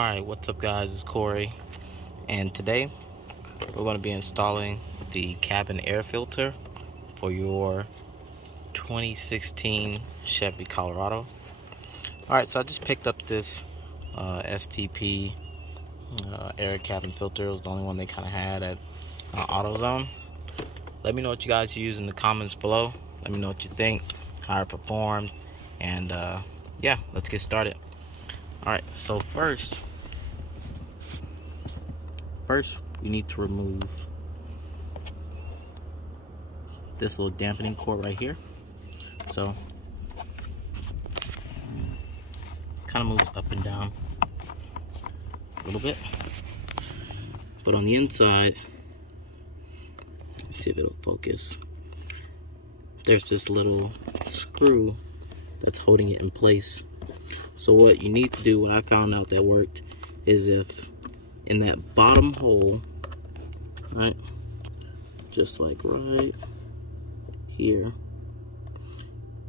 Alright, what's up guys, it's Corey, and today we're going to be installing the cabin air filter for your 2016 Chevy Colorado. Alright, so I just picked up this STP air cabin filter. It was the only one they kind of had at AutoZone. Let me know what you guys use in the comments below. Let me know what you think, how it performed, and yeah, let's get started. Alright, so first we need to remove this little dampening cord right here. So kind of moves up and down a little bit, but on the inside, let's see if it'll focus, there's this little screw that's holding it in place. So what you need to do, what I found out that worked, is if in that bottom hole, right, just like right here,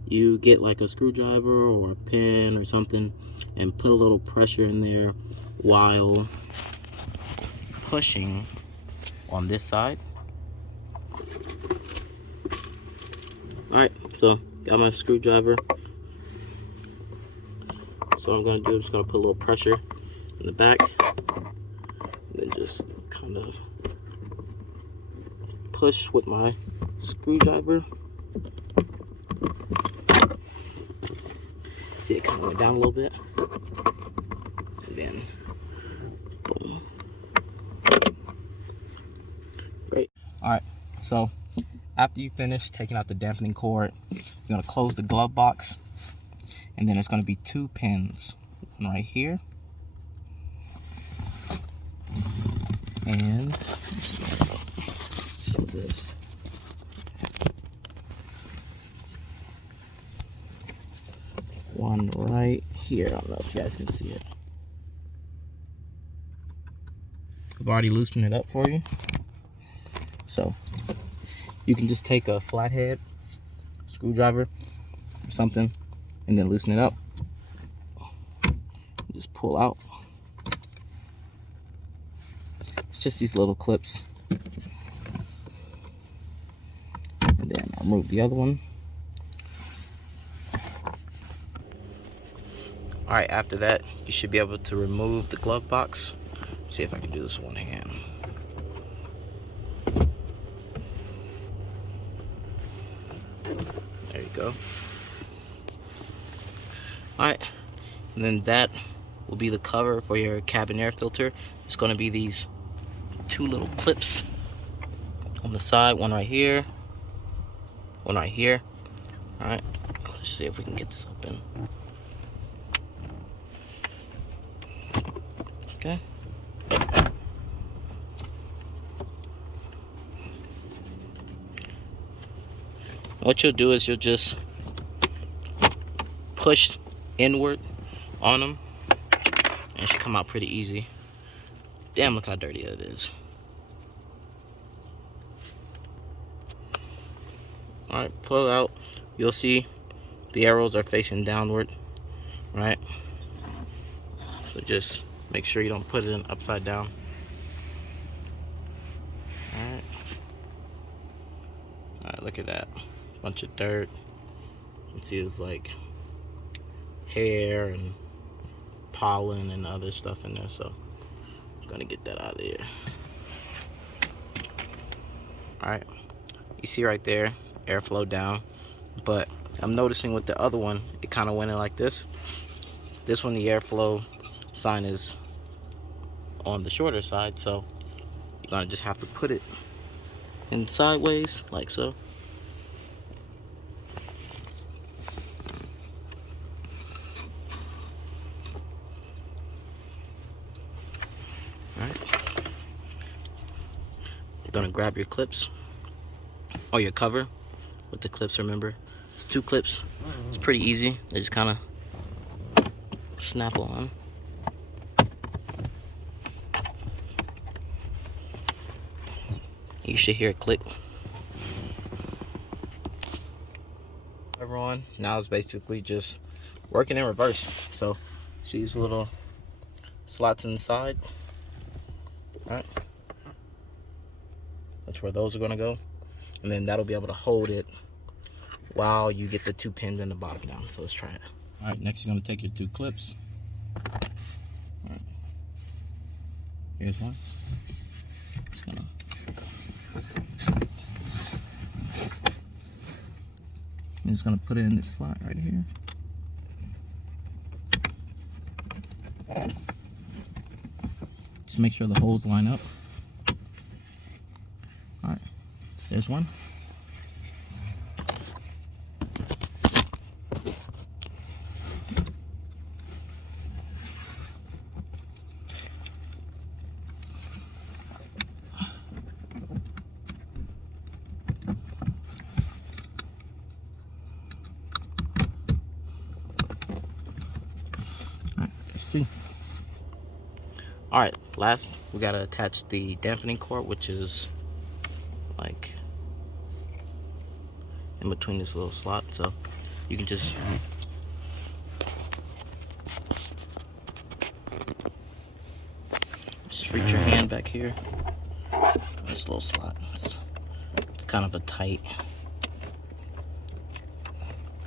you get like a screwdriver or a pin or something and put a little pressure in there while pushing on this side. Alright, so got my screwdriver. So what I'm going to do, I'm just going to put a little pressure in the back, and then just kind of push with my screwdriver. See, it kind of went down a little bit, and then boom. Great. Alright, so after you finish taking out the dampening cord, you're going to close the glove box. And then it's going to be two pins, one right here, and show this, one right here. I don't know if you guys can see it. I've already loosened it up for you, so you can just take a flathead screwdriver or something and then loosen it up. Just pull out. It's just these little clips. And then I'll remove the other one. Alright, after that, you should be able to remove the glove box. See if I can do this with one hand. There you go. Alright, and then that will be the cover for your cabin air filter. It's going to be these two little clips on the side, one right here, one right here. Alright, let's see if we can get this open. Okay. What you'll do is you'll just push inward on them, and it should come out pretty easy. Damn, look how dirty that is. Alright, pull it out. You'll see the arrows are facing downward, right? So just make sure you don't put it in upside down. Alright. Alright, look at that. Bunch of dirt. You can see it's like hair and pollen and other stuff in there, so I'm gonna get that out of here. Alright, you see right there, airflow down, but I'm noticing with the other one, it kind of went in like this. This one, the airflow sign is on the shorter side, so you're gonna just have to put it in sideways, like so. You're gonna grab your clips or your cover with the clips. Remember, it's two clips. It's pretty easy. They just kind of snap on. You should hear it click. Everyone, now it's basically just working in reverse. So see these little slots inside. All right, that's where those are going to go, and then that'll be able to hold it while you get the 2 pins in the bottom down. So let's try it. All right, next you're going to take your 2 clips. All right, here's one. Just gonna I'm just gonna put it in this slot right here. Just make sure the holes line up. All right, there's one. See. All right, last we gotta attach the dampening cord, which is like in between this little slot. So you can just reach your hand back here. This little slot. It's kind of a tight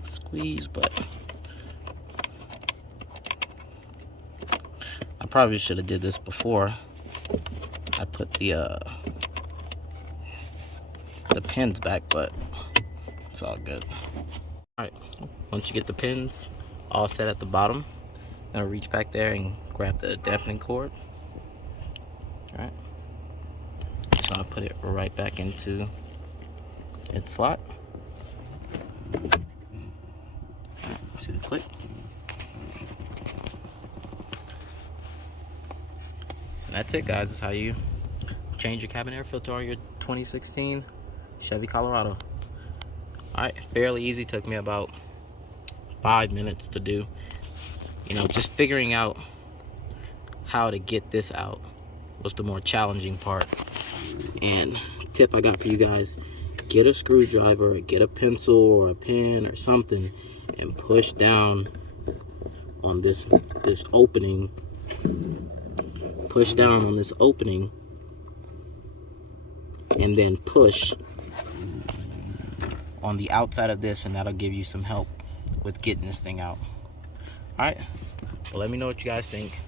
squeeze, but I probably should have did this before I put the pins back, but it's all good. All right, once you get the pins all set at the bottom, I'm gonna reach back there and grab the dampening cord. All right, just gonna put it right back into its slot. All right, see the click? That's it, guys. That's how you change your cabin air filter on your 2016 Chevy Colorado. Alright, fairly easy. Took me about 5 minutes to do. You know, just figuring out how to get this out was the more challenging part. And tip I got for you guys, get a screwdriver, get a pencil or a pen or something, and push down on this opening. Push down on this opening and then push on the outside of this, and that'll give you some help with getting this thing out. All right, well, let me know what you guys think.